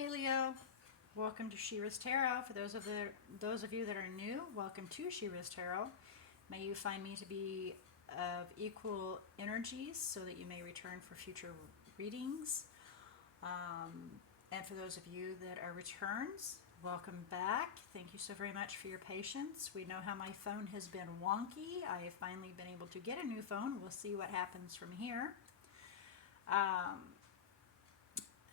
Hey Leo, welcome to She-ruhz Tarot. For those of you that are new, welcome to She-ruhz Tarot. May you find me to be of equal energies so that you may return for future readings. And for those of you that are returns, welcome back. Thank you so very much for your patience. We know how my phone has been wonky. I have finally been able to get a new phone. We'll see what happens from here.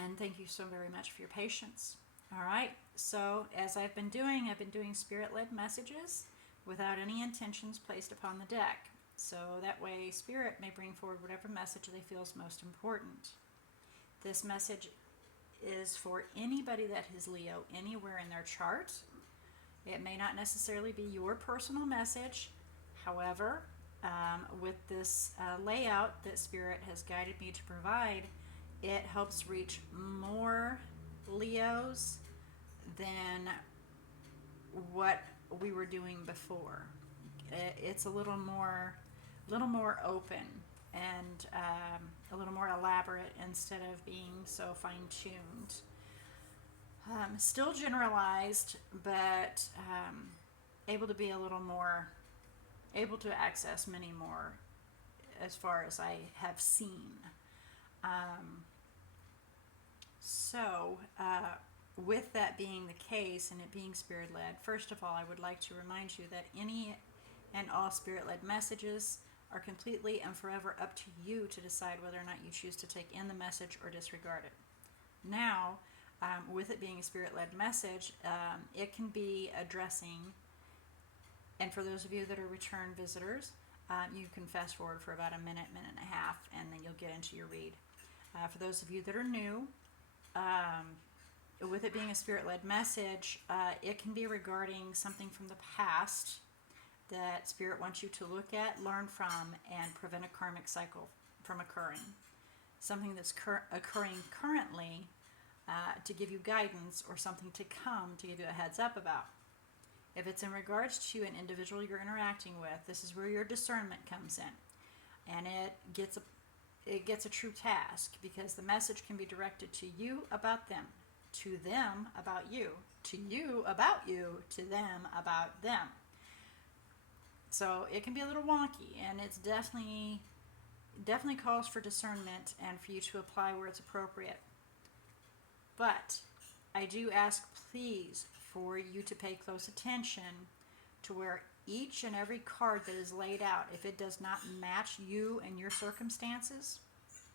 And thank you so very much for your patience. All right, so as I've been doing spirit-led messages without any intentions placed upon the deck. So that way spirit may bring forward whatever message they feel is most important. This message is for anybody that is Leo anywhere in their chart. It may not necessarily be your personal message. However, with this layout that Spirit has guided me to provide, it helps reach more Leos than what we were doing before. It's a little more open and a little more elaborate instead of being so fine-tuned. Still generalized, but able to be a little more, able to access many more as far as I have seen. With that being the case and it being spirit-led, first of all, I would like to remind you that any and all spirit-led messages are completely and forever up to you to decide whether or not you choose to take in the message or disregard it. Now, with it being a spirit-led message, it can be addressing, and for those of you that are return visitors, you can fast forward for about a minute, minute and a half, and then you'll get into your read. For those of you that are new, with it being a spirit-led message, it can be regarding something from the past that Spirit wants you to look at, learn from, and prevent a karmic cycle from occurring. Something that's occurring currently to give you guidance, or something to come to give you a heads up about. If it's in regards to an individual you're interacting with, this is where your discernment comes in. And it gets a true task, because the message can be directed to you about them, to them about you, to you about you, to them about them. So it can be a little wonky, and it's definitely calls for discernment and for you to apply where it's appropriate. But I do ask, please, for you to pay close attention to where each and every card that is laid out, if it does not match you and your circumstances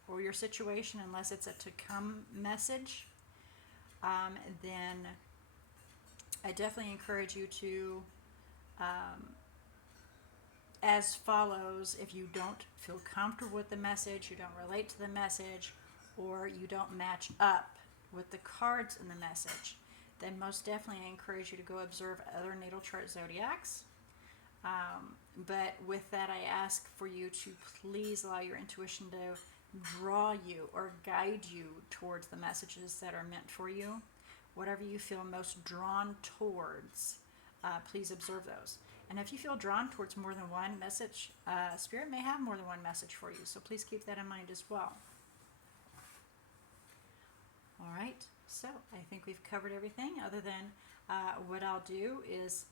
or your situation, unless it's a to come message, then I definitely encourage you to, as follows: if you don't feel comfortable with the message, you don't relate to the message, or you don't match up with the cards in the message, then most definitely I encourage you to go observe other natal chart zodiacs. But with that, I ask for you to please allow your intuition to draw you or guide you towards the messages that are meant for you. Whatever you feel most drawn towards, please observe those. And if you feel drawn towards more than one message, Spirit may have more than one message for you, so please keep that in mind as well. All right, so I think we've covered everything, other than what I'll do is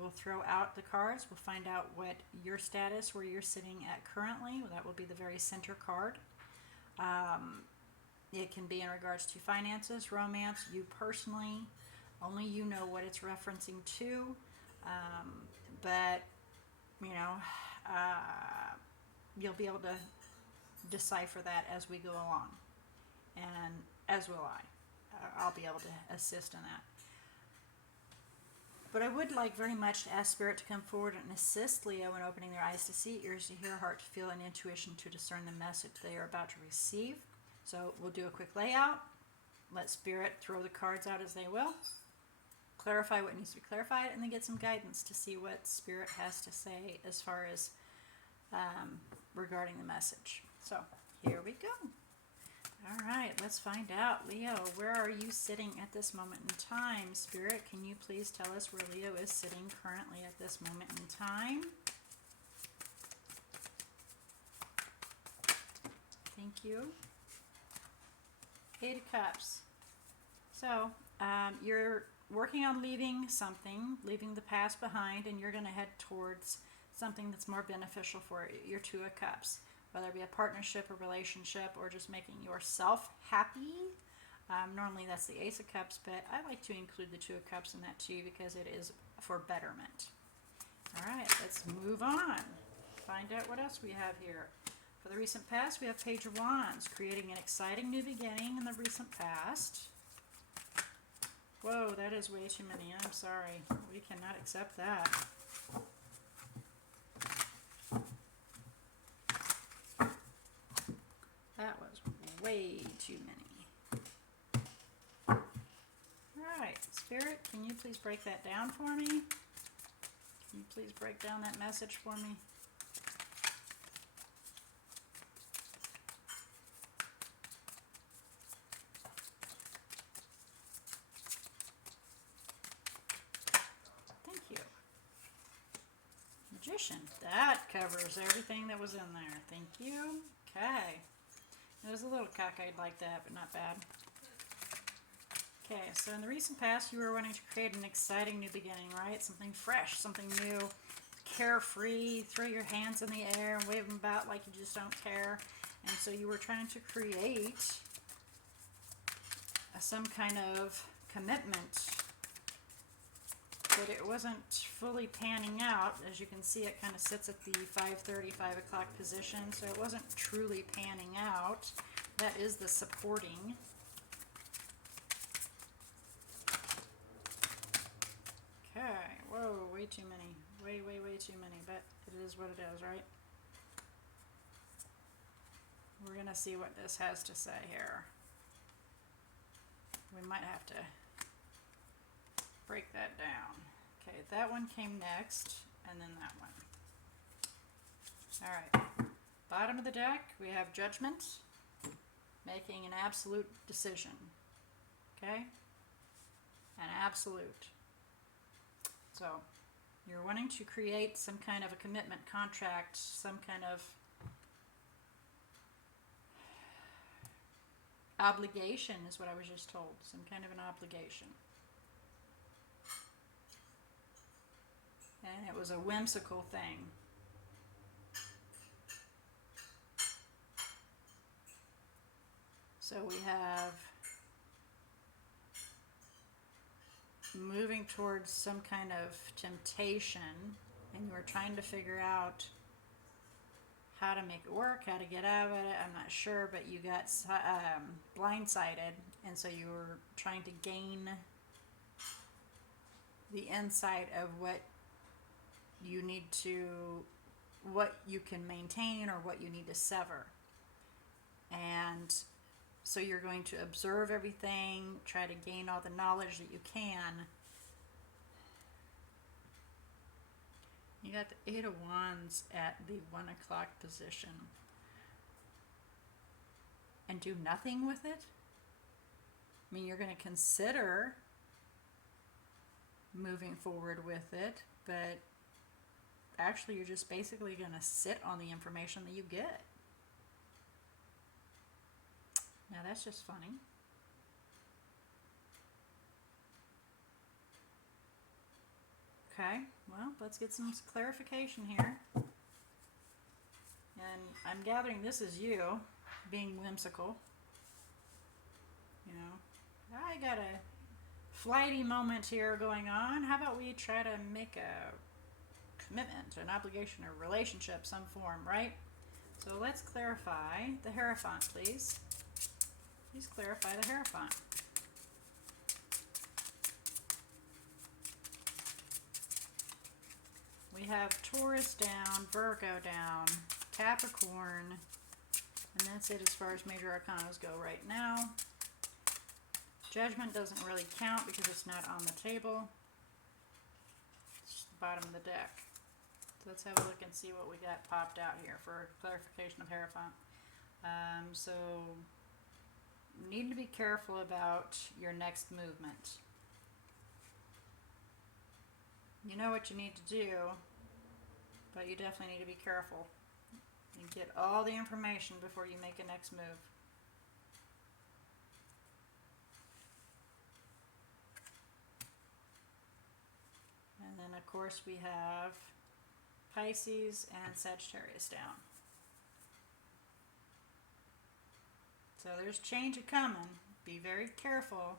we'll throw out the cards. We'll find out what your status, where you're sitting at currently. That will be the very center card. It can be in regards to finances, romance, you personally. Only you know what it's referencing to. But, you know, you'll be able to decipher that as we go along. And as will I. I'll be able to assist in that. But I would like very much to ask Spirit to come forward and assist Leo in opening their eyes to see, ears to hear, heart to feel, and intuition to discern the message they are about to receive. So we'll do a quick layout. Let Spirit throw the cards out as they will. Clarify what needs to be clarified, and then get some guidance to see what Spirit has to say as far as regarding the message. So here we go. All right, let's find out. Leo, where are you sitting at this moment in time? Spirit, can you please tell us where Leo is sitting currently at this moment in time? Thank you. Eight of Cups. So you're working on leaving something, leaving the past behind, and you're going to head towards something that's more beneficial for your Two of Cups, whether it be a partnership, a relationship, or just making yourself happy. Normally that's the Ace of Cups, but I like to include the Two of Cups in that too because it is for betterment. All right, let's move on. Find out what else we have here. For the recent past, we have Page of Wands, creating an exciting new beginning in the recent past. Whoa, that is way too many. I'm sorry. We cannot accept that. That was way too many. Alright, Spirit, can you please break that down for me? Can you please break down that message for me? Thank you. Magician. That covers everything that was in there. Thank you. Okay. It was a little cockeyed like that, but not bad. Okay, so in the recent past, you were wanting to create an exciting new beginning, right? Something fresh, something new, carefree, throw your hands in the air and wave them about like you just don't care. And so you were trying to create some kind of commitment, but it wasn't fully panning out. As you can see, it kind of sits at the 5:30, 5 o'clock position, so it wasn't truly panning out. That is the supporting. Okay, whoa, way too many. Way too many, but it is what it is, right? We're going to see what this has to say here. We might have to break that down. Okay, that one came next, and then that one. Alright, bottom of the deck, we have Judgment, making an absolute decision. Okay? An absolute. So, you're wanting to create some kind of a commitment contract, some kind of obligation is what I was just told. Some kind of an obligation. And it was a whimsical thing. So we have moving towards some kind of temptation, and you were trying to figure out how to make it work, how to get out of it. I'm not sure, but you got blindsided, and so you were trying to gain the insight of what you need to, what you can maintain or what you need to sever. And so you're going to observe everything, try to gain all the knowledge that you can. You got the Eight of Wands at the 1 o'clock position. And do nothing with it? I mean, you're going to consider moving forward with it, but actually you're just basically going to sit on the information that you get. Now that's just funny. Okay, well, let's get some clarification here. And I'm gathering this is you being whimsical. You know, I got a flighty moment here going on. How about we try to make a commitment, an obligation, a relationship, some form, right? So let's clarify the Hierophant, please. Please clarify the Hierophant. We have Taurus down, Virgo down, Capricorn, and that's it as far as major arcanas go right now. Judgment doesn't really count because it's not on the table. It's just the bottom of the deck. So let's have a look and see what we got popped out here for clarification of Hierophant. So need to be careful about your next movement. You know what you need to do, but you definitely need to be careful and get all the information before you make a next move. of course we have Pisces and Sagittarius down. So there's change a-coming. Be very careful.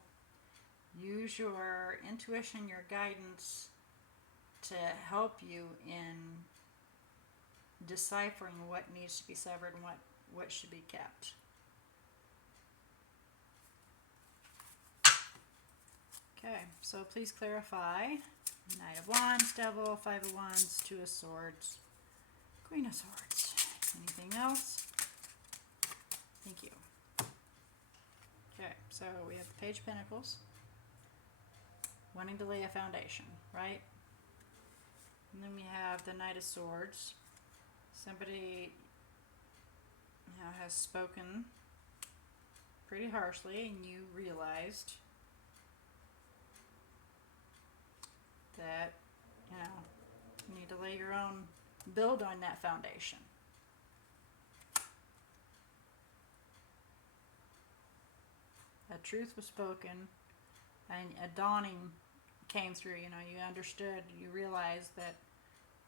Use your intuition, your guidance to help you in deciphering what needs to be severed and what should be kept. Okay, so please clarify. Knight of Wands, Devil, Five of Wands, Two of Swords, Queen of Swords. Anything else? Thank you. Okay, so we have the Page of Pentacles. Wanting to lay a foundation, right? And then we have the Knight of Swords. Somebody has spoken pretty harshly, and you realized that you need to lay your own, build on that foundation. A truth was spoken, and a dawning came through. You understood, you realized that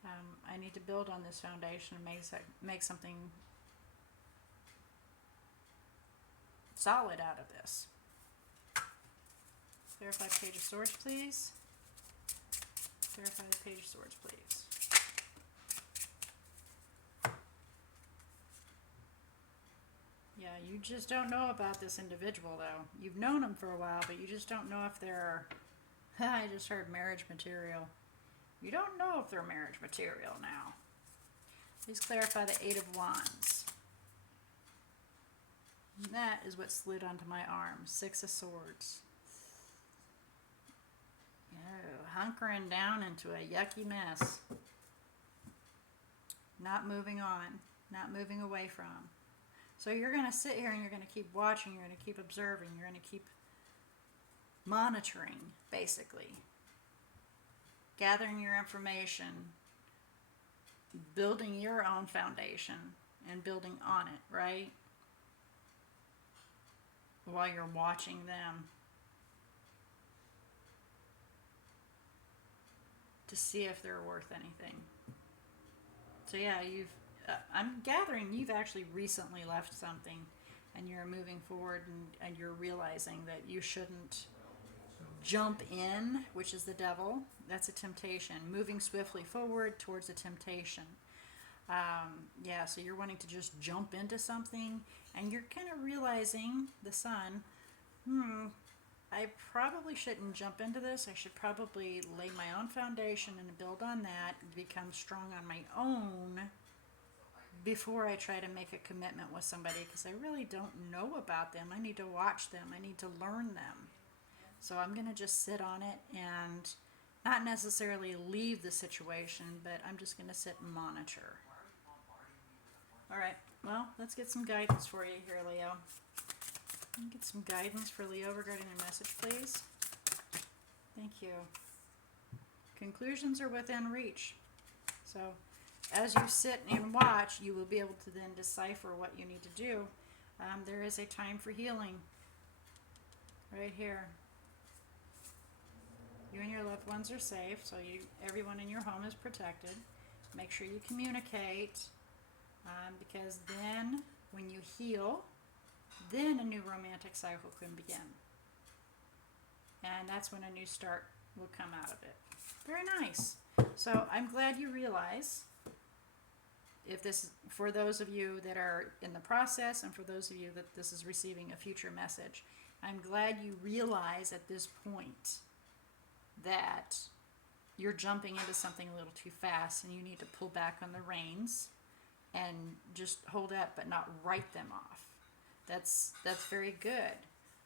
I need to build on this foundation and make something solid out of this. Clarify Page of Swords, please. Clarify the Page of Swords, please. Yeah, you just don't know about this individual, though. You've known them for a while, but you just don't know if they're... I just heard marriage material. You don't know if they're marriage material now. Please clarify the Eight of Wands. And that is what slid onto my arm. Six of Swords. Oh, hunkering down into a yucky mess. Not moving on. Not moving away from. So you're going to sit here and you're going to keep watching. You're going to keep observing. You're going to keep monitoring, basically. Gathering your information. Building your own foundation. And building on it, right? While you're watching them. To see if they're worth anything. So yeah, I'm gathering you've actually recently left something and you're moving forward and you're realizing that you shouldn't jump in, which is the devil. That's a temptation. Moving swiftly forward towards a temptation. Yeah, so you're wanting to just jump into something and you're kind of realizing, the sun, I probably shouldn't jump into this. I should probably lay my own foundation and build on that, become strong on my own before I try to make a commitment with somebody, because I really don't know about them. I need to watch them. I need to learn them. So I'm going to just sit on it and not necessarily leave the situation, but I'm just going to sit and monitor. All right, well, let's get some guidance for you here, Leo. Get some guidance for Leo regarding their message, please. Thank you. Conclusions are within reach. So as you sit and watch, you will be able to then decipher what you need to do. There is a time for healing right here. You and your loved ones are safe, so everyone in your home is protected. Make sure you communicate, because then when you heal, then a new romantic cycle can begin. And that's when a new start will come out of it. Very nice. So I'm glad you realize, if this, for those of you that are in the process and for those of you that this is receiving a future message, I'm glad you realize at this point that you're jumping into something a little too fast and you need to pull back on the reins and just hold up but not write them off. That's very good,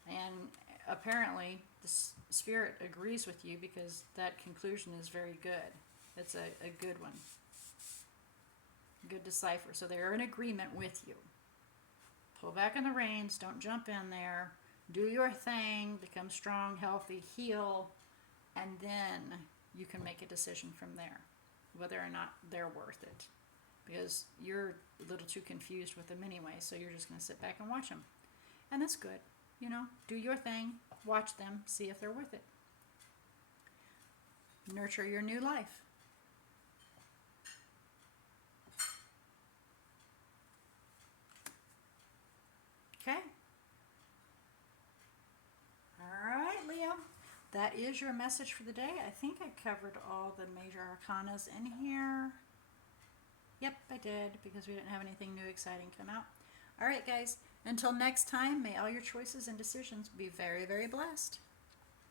and apparently the spirit agrees with you, because that conclusion is very good. It's a good one. Good decipher. So they're in agreement with you. Pull back on the reins. Don't jump in there. Do your thing. Become strong, healthy, heal, and then you can make a decision from there, whether or not they're worth it. Because you're a little too confused with them anyway, so you're just going to sit back and watch them. And that's good. Do your thing, watch them, see if they're worth it. nurture your new life. Okay. All right, Leo. That is your message for the day. I think I covered all the major arcanas in here. Yep, I did, because we didn't have anything new exciting come out. All right, guys. Until next time, may all your choices and decisions be very, very blessed.